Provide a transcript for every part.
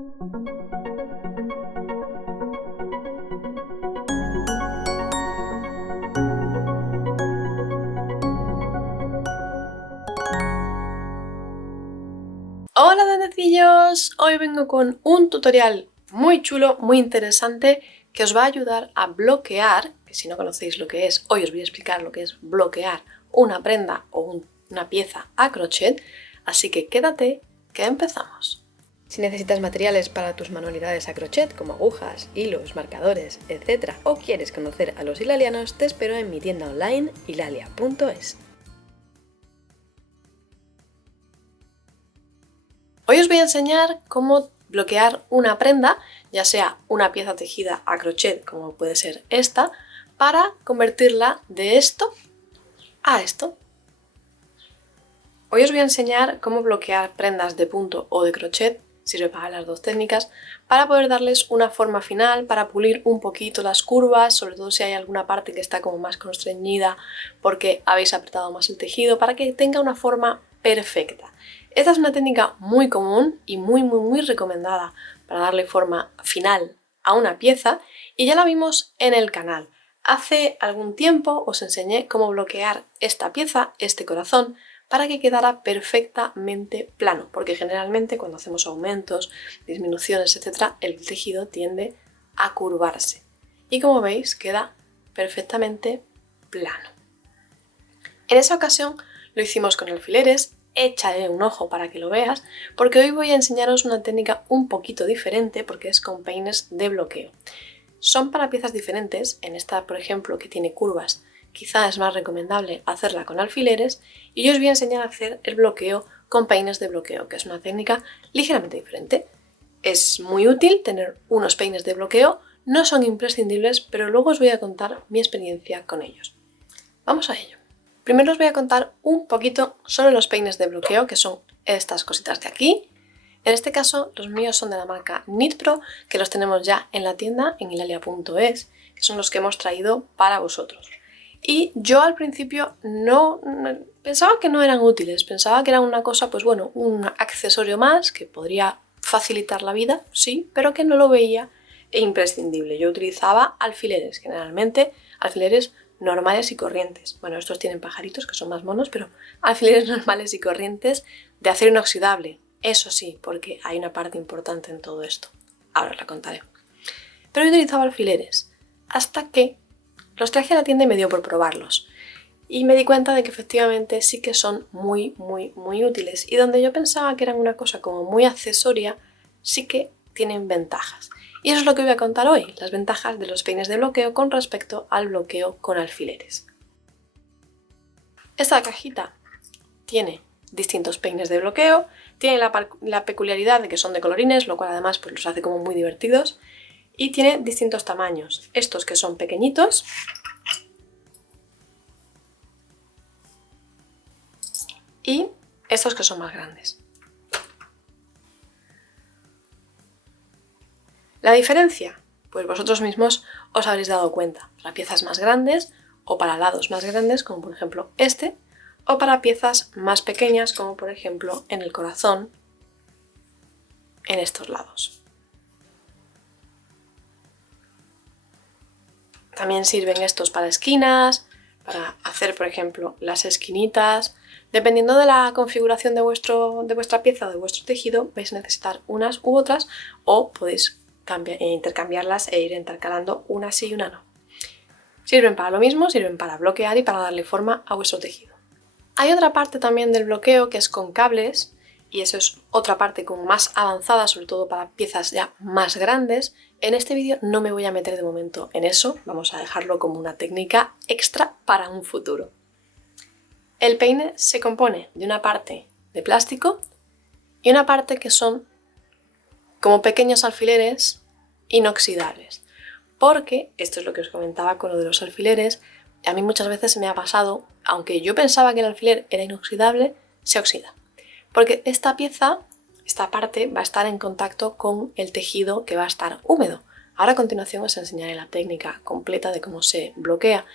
Hola dendecillos, hoy vengo con un tutorial muy chulo, muy interesante que os va a ayudar a bloquear, que si no conocéis lo que es, hoy os voy a explicar lo que es bloquear una prenda o una pieza a crochet, así que quédate que empezamos. Si necesitas materiales para tus manualidades a crochet como agujas, hilos, marcadores, etc. o quieres conocer a los hilalianos, te espero en mi tienda online hilalia.es. Hoy os voy a enseñar cómo bloquear una prenda, ya sea una pieza tejida a crochet como puede ser esta, para convertirla de esto a esto. Hoy os voy a enseñar cómo bloquear prendas de punto o de crochet, sirve para las dos técnicas, para poder darles una forma final, para pulir un poquito las curvas, sobre todo si hay alguna parte que está como más constreñida porque habéis apretado más el tejido, para que tenga una forma perfecta. Esta es una técnica muy común y muy recomendada para darle forma final a una pieza y ya la vimos en el canal. Hace algún tiempo os enseñé cómo bloquear esta pieza, este corazón, para que quedara perfectamente plano, porque generalmente cuando hacemos aumentos, disminuciones, etc., el tejido tiende a curvarse. Y como veis, queda perfectamente plano. En esa ocasión lo hicimos con alfileres. Échale un ojo para que lo veas, porque hoy voy a enseñaros una técnica un poquito diferente porque es con peines de bloqueo. Son para piezas diferentes, en esta por ejemplo que tiene curvas, quizá es más recomendable hacerla con alfileres y yo os voy a enseñar a hacer el bloqueo con peines de bloqueo, que es una técnica ligeramente diferente. Es muy útil tener unos peines de bloqueo, no son imprescindibles, pero luego os voy a contar mi experiencia con ellos. Vamos a ello. Primero os voy a contar un poquito sobre los peines de bloqueo, que son estas cositas de aquí. En este caso los míos son de la marca Knit Pro, que los tenemos ya en la tienda en hilalia.es, que son los que hemos traído para vosotros. Y yo al principio no pensaba que no eran útiles, pensaba que eran una cosa, pues bueno, un accesorio más que podría facilitar la vida, sí, pero que no lo veía imprescindible. Yo utilizaba alfileres, generalmente alfileres normales y corrientes. Bueno, estos tienen pajaritos que son más monos, pero alfileres normales y corrientes de acero inoxidable. Eso sí, porque hay una parte importante en todo esto. Ahora os la contaré. Pero yo utilizaba alfileres hasta que los traje a la tienda y me dio por probarlos. Y me di cuenta de que efectivamente sí que son muy útiles. Y donde yo pensaba que eran una cosa como muy accesoria, sí que tienen ventajas. Y eso es lo que voy a contar hoy, las ventajas de los peines de bloqueo con respecto al bloqueo con alfileres. Esta cajita tiene distintos peines de bloqueo, tiene la peculiaridad de que son de colorines, lo cual además pues, los hace como muy divertidos, y tiene distintos tamaños. Estos que son pequeñitos y estos que son más grandes. ¿La diferencia? Pues vosotros mismos os habréis dado cuenta. Para piezas más grandes o para lados más grandes, como por ejemplo este, o para piezas más pequeñas, como por ejemplo en el corazón, en estos lados. También sirven estos para esquinas, para hacer por ejemplo las esquinitas. Dependiendo de la configuración de vuestra pieza o de vuestro tejido, vais a necesitar unas u otras o podéis intercambiarlas e ir intercalando una sí y una no. Sirven para lo mismo, sirven para bloquear y para darle forma a vuestro tejido. Hay otra parte también del bloqueo que es con cables y eso es otra parte como más avanzada, sobre todo para piezas ya más grandes. En este vídeo no me voy a meter de momento en eso, vamos a dejarlo como una técnica extra para un futuro. El peine se compone de una parte de plástico y una parte que son como pequeños alfileres inoxidables. Porque, esto es lo que os comentaba con lo de los alfileres, a mí muchas veces me ha pasado, aunque yo pensaba que el alfiler era inoxidable, se oxida. Porque esta pieza, esta parte, va a estar en contacto con el tejido que va a estar húmedo. Ahora a continuación os enseñaré la técnica completa de cómo se bloquea.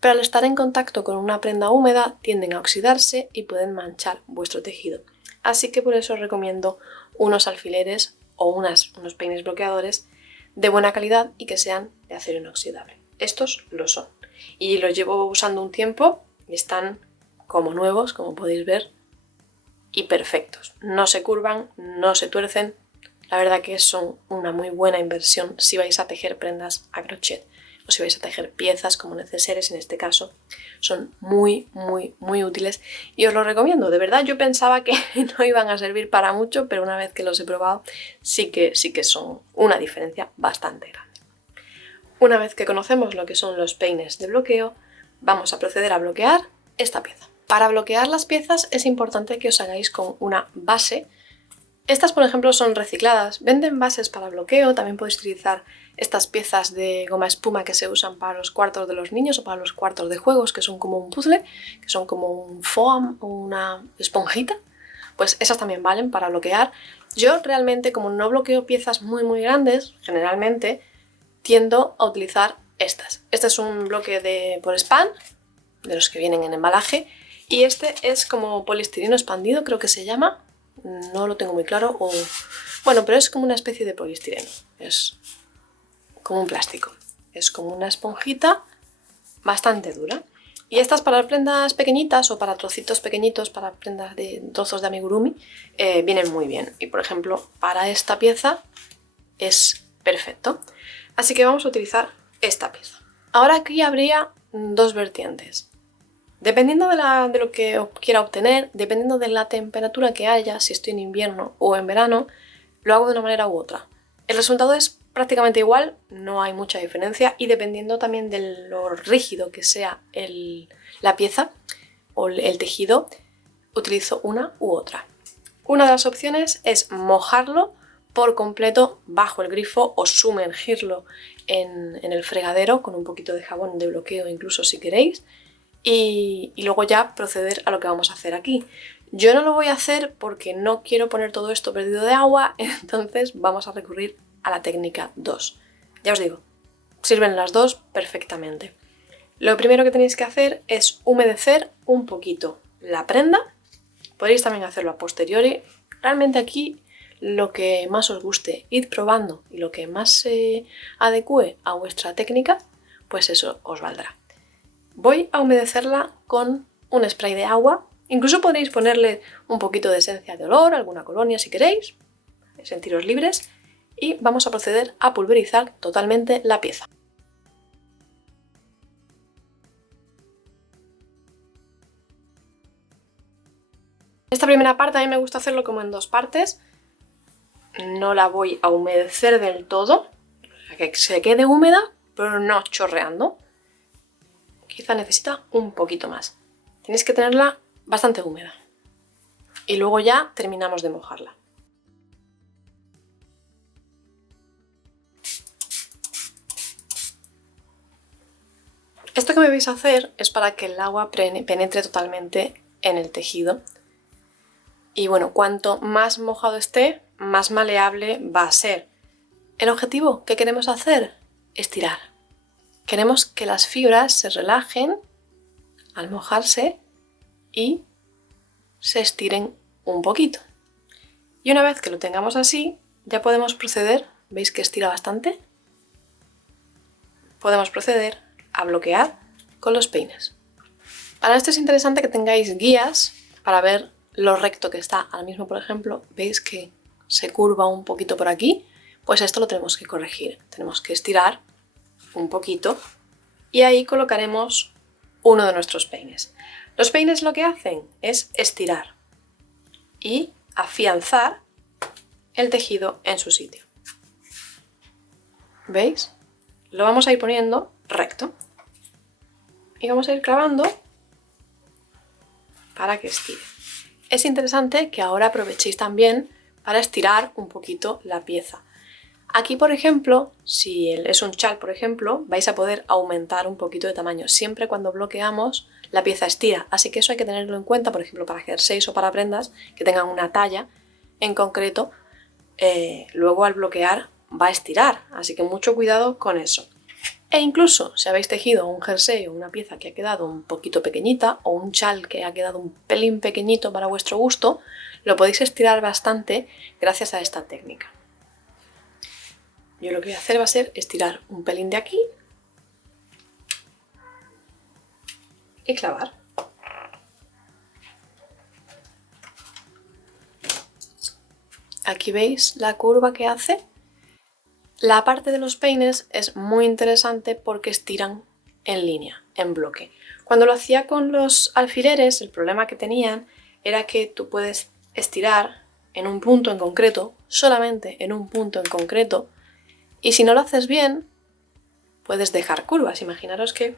Pero al estar en contacto con una prenda húmeda tienden a oxidarse y pueden manchar vuestro tejido. Así que por eso os recomiendo unos alfileres o unos peines bloqueadores de buena calidad y que sean de acero inoxidable. Estos lo son. Y los llevo usando un tiempo y están como nuevos, como podéis ver, y perfectos. No se curvan, no se tuercen. La verdad que son una muy buena inversión si vais a tejer prendas a crochet o si vais a tejer piezas como neceseres, en este caso. Son muy útiles y os los recomiendo. De verdad, yo pensaba que no iban a servir para mucho, pero una vez que los he probado sí que son una diferencia bastante grande. Una vez que conocemos lo que son los peines de bloqueo, vamos a proceder a bloquear esta pieza. Para bloquear las piezas es importante que os hagáis con una base. Estas, por ejemplo, son recicladas. Venden bases para bloqueo. También podéis utilizar estas piezas de goma espuma que se usan para los cuartos de los niños o para los cuartos de juegos, que son como un puzzle, que son como un foam o una esponjita. Pues esas también valen para bloquear. Yo realmente, como no bloqueo piezas muy grandes, generalmente tiendo a utilizar estas. Este es un bloque por Span, de los que vienen en embalaje, y este es como poliestireno expandido, creo que se llama. No lo tengo muy claro, bueno, pero es como una especie de poliestireno, es como un plástico, es como una esponjita bastante dura. Y estas para prendas pequeñitas o para trocitos pequeñitos, para prendas de trozos de amigurumi, vienen muy bien. Y por ejemplo, para esta pieza es perfecto. Así que vamos a utilizar esta pieza. Ahora aquí habría dos vertientes. Dependiendo de lo que quiera obtener, dependiendo de la temperatura que haya, si estoy en invierno o en verano, lo hago de una manera u otra. El resultado es prácticamente igual, no hay mucha diferencia, y dependiendo también de lo rígido que sea la pieza o el tejido, utilizo una u otra. Una de las opciones es mojarlo por completo bajo el grifo o sumergirlo en el fregadero con un poquito de jabón de bloqueo, incluso si queréis. Y luego ya proceder a lo que vamos a hacer aquí. Yo no lo voy a hacer porque no quiero poner todo esto perdido de agua, entonces vamos a recurrir a la técnica 2. Ya os digo, sirven las dos perfectamente. Lo primero que tenéis que hacer es humedecer un poquito la prenda. Podéis también hacerlo a posteriori. Realmente aquí lo que más os guste, id probando, y lo que más se adecue a vuestra técnica, pues eso os valdrá. Voy a humedecerla con un spray de agua. Incluso podréis ponerle un poquito de esencia de olor, alguna colonia si queréis, sentiros libres, y vamos a proceder a pulverizar totalmente la pieza. Esta primera parte a mí me gusta hacerlo como en dos partes. No la voy a humedecer del todo, que se quede húmeda, pero no chorreando. Quizá necesita un poquito más. Tenéis que tenerla bastante húmeda. Y luego ya terminamos de mojarla. Esto que me vais a hacer es para que el agua penetre totalmente en el tejido. Y bueno, cuanto más mojado esté, más maleable va a ser. El objetivo que queremos hacer es estirar. Queremos que las fibras se relajen al mojarse y se estiren un poquito. Y una vez que lo tengamos así, ya podemos proceder, ¿veis que estira bastante? Podemos proceder a bloquear con los peines. Para esto es interesante que tengáis guías para ver lo recto que está. Ahora mismo, por ejemplo, veis que se curva un poquito por aquí, pues esto lo tenemos que corregir. Tenemos que estirar un poquito y ahí colocaremos uno de nuestros peines. Los peines lo que hacen es estirar y afianzar el tejido en su sitio. ¿Veis? Lo vamos a ir poniendo recto y vamos a ir clavando para que estire. Es interesante que ahora aprovechéis también para estirar un poquito la pieza. Aquí, por ejemplo, si es un chal, por ejemplo, vais a poder aumentar un poquito de tamaño. Siempre cuando bloqueamos, la pieza estira, así que eso hay que tenerlo en cuenta, por ejemplo, para jerseys o para prendas que tengan una talla en concreto, luego al bloquear va a estirar, así que mucho cuidado con eso. E incluso si habéis tejido un jersey o una pieza que ha quedado un poquito pequeñita o un chal que ha quedado un pelín pequeñito para vuestro gusto, lo podéis estirar bastante gracias a esta técnica. yo lo que voy a hacer va a ser estirar un pelín de aquí y clavar. Aquí veis la curva que hace. La parte de los peines es muy interesante porque estiran en línea, en bloque. Cuando lo hacía con los alfileres, el problema que tenían era que tú puedes estirar en un punto en concreto, solamente en un punto en concreto, y si no lo haces bien, puedes dejar curvas. Imaginaros que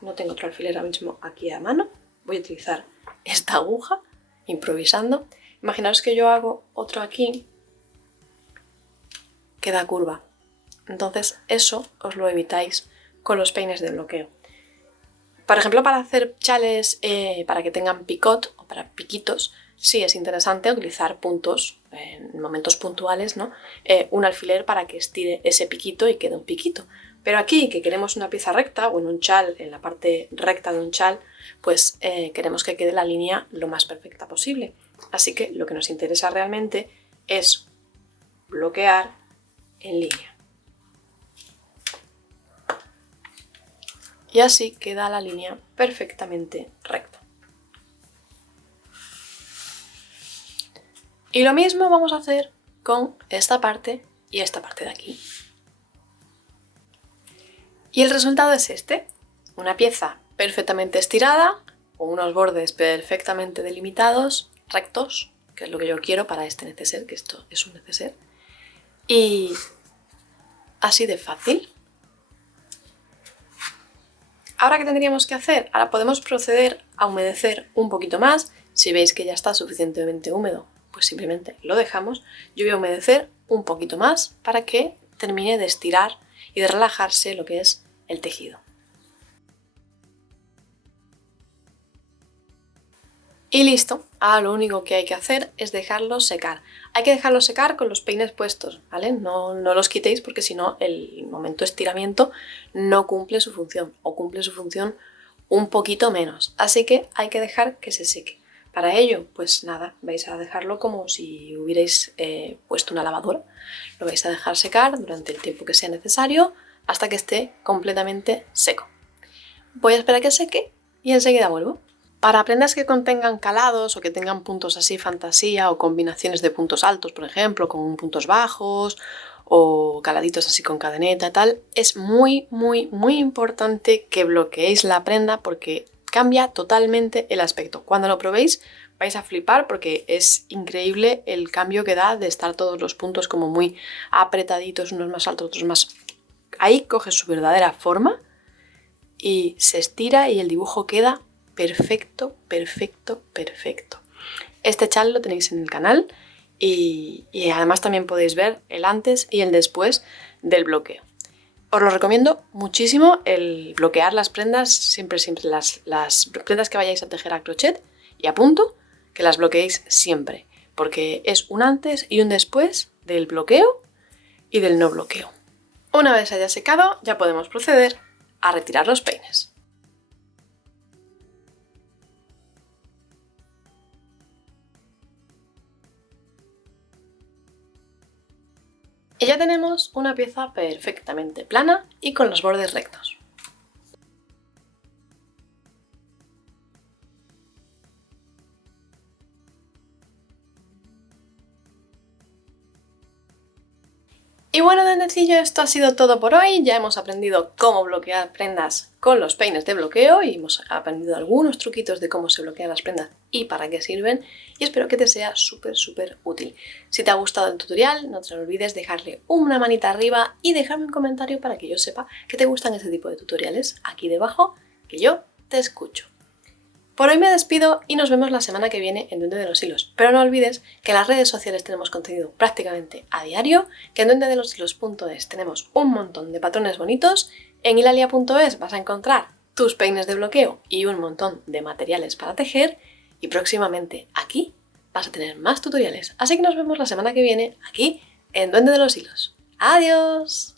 no tengo otro alfiler ahora mismo aquí a mano, voy a utilizar esta aguja, improvisando. Imaginaros que yo hago otro aquí, que da curva. Entonces eso os lo evitáis con los peines de bloqueo. Por ejemplo, para hacer chales para que tengan picot o para piquitos, sí es interesante utilizar puntos en momentos puntuales, ¿no? Un alfiler para que estire ese piquito y quede un piquito. Pero aquí, que queremos una pieza recta o en un chal, en la parte recta de un chal, pues queremos que quede la línea lo más perfecta posible. Así que lo que nos interesa realmente es bloquear en línea. Y así queda la línea perfectamente recta. Y lo mismo vamos a hacer con esta parte y esta parte de aquí. Y el resultado es este, una pieza perfectamente estirada, con unos bordes perfectamente delimitados, rectos, que es lo que yo quiero para este neceser, que esto es un neceser. Y así de fácil. Ahora, ¿qué tendríamos que hacer? Ahora podemos proceder a humedecer un poquito más. Si veis que ya está suficientemente húmedo, pues simplemente lo dejamos. Yo voy a humedecer un poquito más para que termine de estirar y de relajarse lo que es el tejido. Y listo, ahora lo único que hay que hacer es dejarlo secar. Hay que dejarlo secar con los peines puestos, ¿vale? No los quitéis porque si no el momento de estiramiento no cumple su función o cumple su función un poquito menos. Así que hay que dejar que se seque. Para ello, pues nada, vais a dejarlo como si hubierais puesto una lavadora. Lo vais a dejar secar durante el tiempo que sea necesario hasta que esté completamente seco. Voy a esperar a que seque y enseguida vuelvo. Para prendas que contengan calados o que tengan puntos así fantasía o combinaciones de puntos altos, por ejemplo, con puntos bajos o caladitos así con cadeneta y tal, es muy importante que bloqueéis la prenda porque cambia totalmente el aspecto. Cuando lo probéis vais a flipar porque es increíble el cambio que da de estar todos los puntos como muy apretaditos, unos más altos, otros más... Ahí coge su verdadera forma y se estira y el dibujo queda perfecto. Este chal lo tenéis en el canal y además también podéis ver el antes y el después del bloqueo. Os lo recomiendo muchísimo el bloquear las prendas, siempre las prendas que vayáis a tejer a crochet y a punto, que las bloqueéis siempre, porque es un antes y un después del bloqueo y del no bloqueo. Una vez haya secado, ya podemos proceder a retirar los peines. Y ya tenemos una pieza perfectamente plana y con los bordes rectos. Y bueno, nerdecillo, esto ha sido todo por hoy. Ya hemos aprendido cómo bloquear prendas con los peines de bloqueo y hemos aprendido algunos truquitos de cómo se bloquean las prendas y para qué sirven. Y espero que te sea súper útil. Si te ha gustado el tutorial, no te olvides dejarle una manita arriba y dejarme un comentario para que yo sepa que te gustan este tipo de tutoriales aquí debajo, que yo te escucho. Por hoy me despido y nos vemos la semana que viene en Duende de los Hilos. Pero no olvides que en las redes sociales tenemos contenido prácticamente a diario, que en duendedeloshilos.es tenemos un montón de patrones bonitos, en hilalia.es vas a encontrar tus peines de bloqueo y un montón de materiales para tejer y próximamente aquí vas a tener más tutoriales. Así que nos vemos la semana que viene aquí en Duende de los Hilos. ¡Adiós!